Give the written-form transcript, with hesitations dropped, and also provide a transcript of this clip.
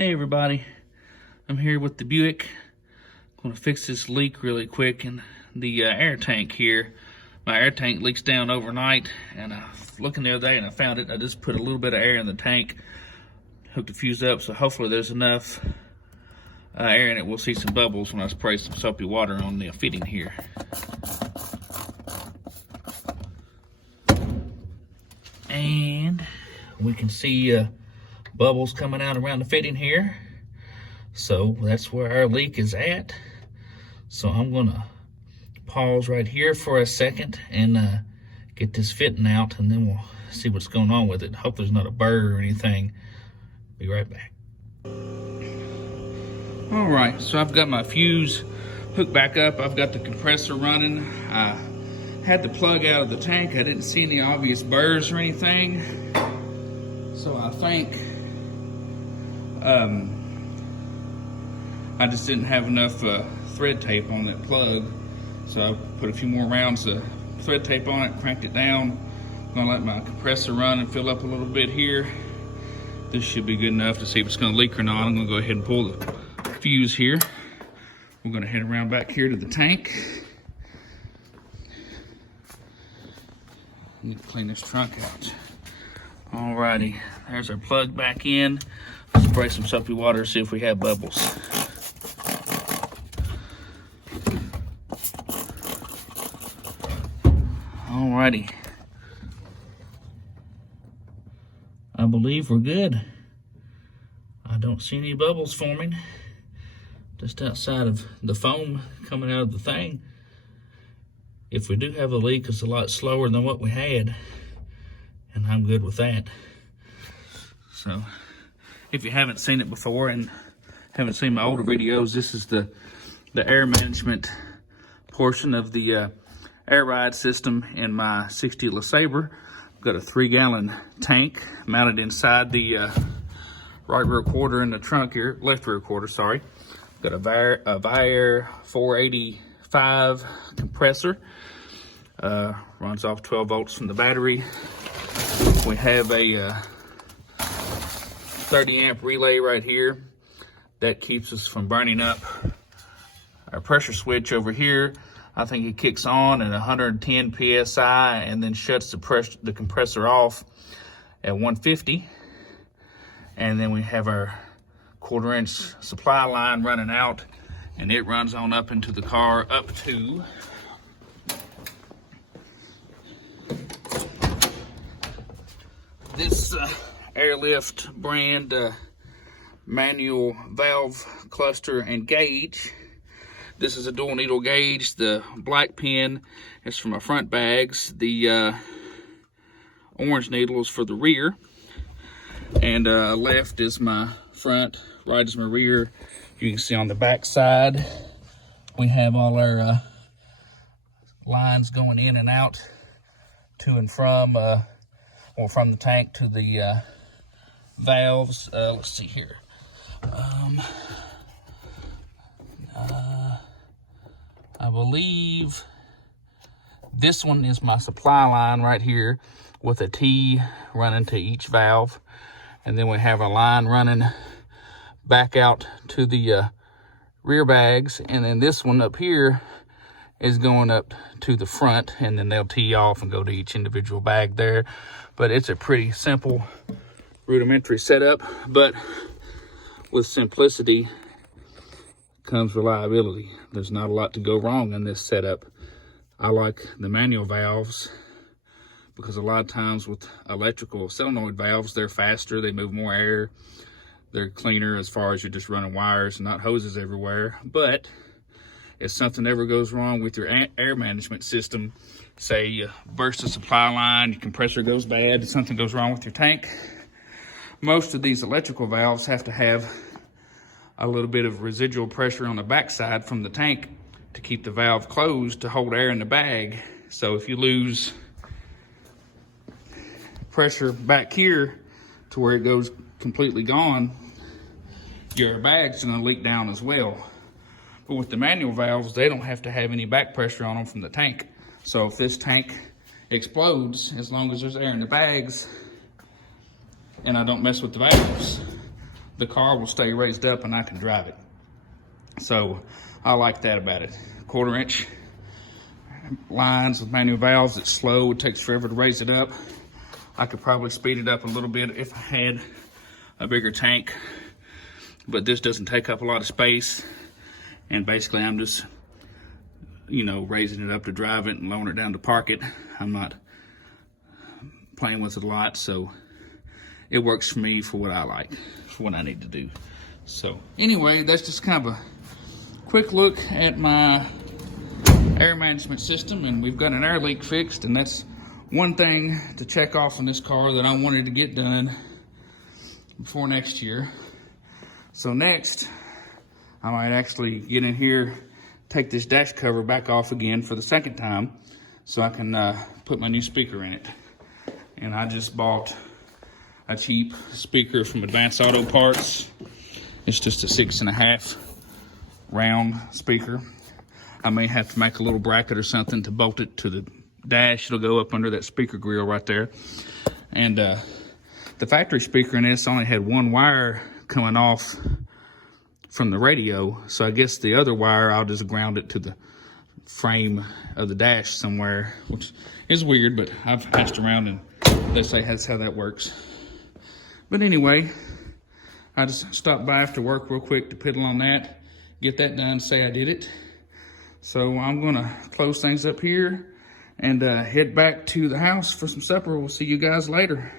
Hey everybody, I'm here with the Buick. I'm going to fix this leak really quick in the air tank here. My air tank leaks down overnight, and I was looking the other day and I found it. I just put a little bit of air in the tank, hooked the fuse up, so hopefully there's enough air in it. We'll see some bubbles when I spray some soapy water on the fitting here. And we can see bubbles coming out around the fitting here. So that's where our leak is at. So I'm gonna pause right here for a second and get this fitting out, and then we'll see what's going on with it. Hope there's not a burr or anything. Be right back. All right, so I've got my fuse hooked back up. I've got the compressor running. I had the plug out of the tank. I didn't see any obvious burrs or anything. So I think I just didn't have enough thread tape on that plug. So I put a few more rounds of thread tape on it, cranked it down. I'm gonna let my compressor run and fill up a little bit here. This should be good enough to see if it's gonna leak or not. I'm gonna go ahead and pull the fuse here. We're gonna head around back here to the tank. Need to clean this trunk out. Alrighty, there's our plug back in. Let's spray some soapy water, see if we have bubbles. Alrighty. I believe we're good. I don't see any bubbles forming. Just outside of the foam coming out of the thing. If we do have a leak, it's a lot slower than what we had, and I'm good with that. So if you haven't seen it before and haven't seen my older videos, this is the air management portion of the air ride system in my 60 Lesabre. I've got a 3-gallon tank mounted inside the right rear quarter in the trunk here, left rear quarter, sorry. Got a Viair 485 compressor. Runs off 12 volts from the battery. We have a 30 amp relay right here that keeps us from burning up. Our pressure switch over here, I think it kicks on at 110 psi and then shuts the compressor off at 150. And then we have our 1/4 inch supply line running out, and it runs on up into the car up to this Airlift brand manual valve cluster and gauge. This is a dual needle gauge. The black pin is for my front bags. The orange needle is for the rear. And left is my front, right is my rear. You can see on the back side, we have all our lines going in and out, to and from, or from the tank to the valves. Let's see here. I believe this one is my supply line right here with a T running to each valve. And then we have a line running back out to the rear bags. And then this one up here is going up to the front, and then they'll tee off and go to each individual bag there. But it's a pretty simple, rudimentary setup, but with simplicity comes reliability. There's not a lot to go wrong in this setup. I like the manual valves because a lot of times with electrical solenoid valves, they're faster, they move more air, they're cleaner as far as you're just running wires and not hoses everywhere. But if something ever goes wrong with your air management system, say you burst a supply line, your compressor goes bad, something goes wrong with your tank, most of these electrical valves have to have a little bit of residual pressure on the backside from the tank to keep the valve closed to hold air in the bag. So if you lose pressure back here to where it goes completely gone, your bag's gonna leak down as well. But with the manual valves, they don't have to have any back pressure on them from the tank. So if this tank explodes, as long as there's air in the bags and I don't mess with the valves, the car will stay raised up and I can drive it. So I like that about it. 1/4 inch lines with manual valves. It's slow. It takes forever to raise it up. I could probably speed it up a little bit if I had a bigger tank, but this doesn't take up a lot of space. And basically I'm just, you know, raising it up to drive it and lowering it down to park it. I'm not playing with it a lot, so it works for me for what I like, for what I need to do. So anyway, that's just kind of a quick look at my air management system, and we've got an air leak fixed, and that's one thing to check off on this car that I wanted to get done before next year. So next, I might actually get in here, take this dash cover back off again for the second time so I can put my new speaker in it. And I just bought a cheap speaker from Advanced Auto Parts. It's just a 6.5 round speaker. I may have to make a little bracket or something to bolt it to the dash. It'll go up under that speaker grill right there. And the factory speaker in this only had one wire coming off from the radio, so I guess the other wire I'll just ground it to the frame of the dash somewhere, which is weird, but I've asked around and they say that's how that works. But anyway, I just stopped by after work real quick to piddle on that, get that done, say I did it. So I'm gonna close things up here and head back to the house for some supper. We'll see you guys later.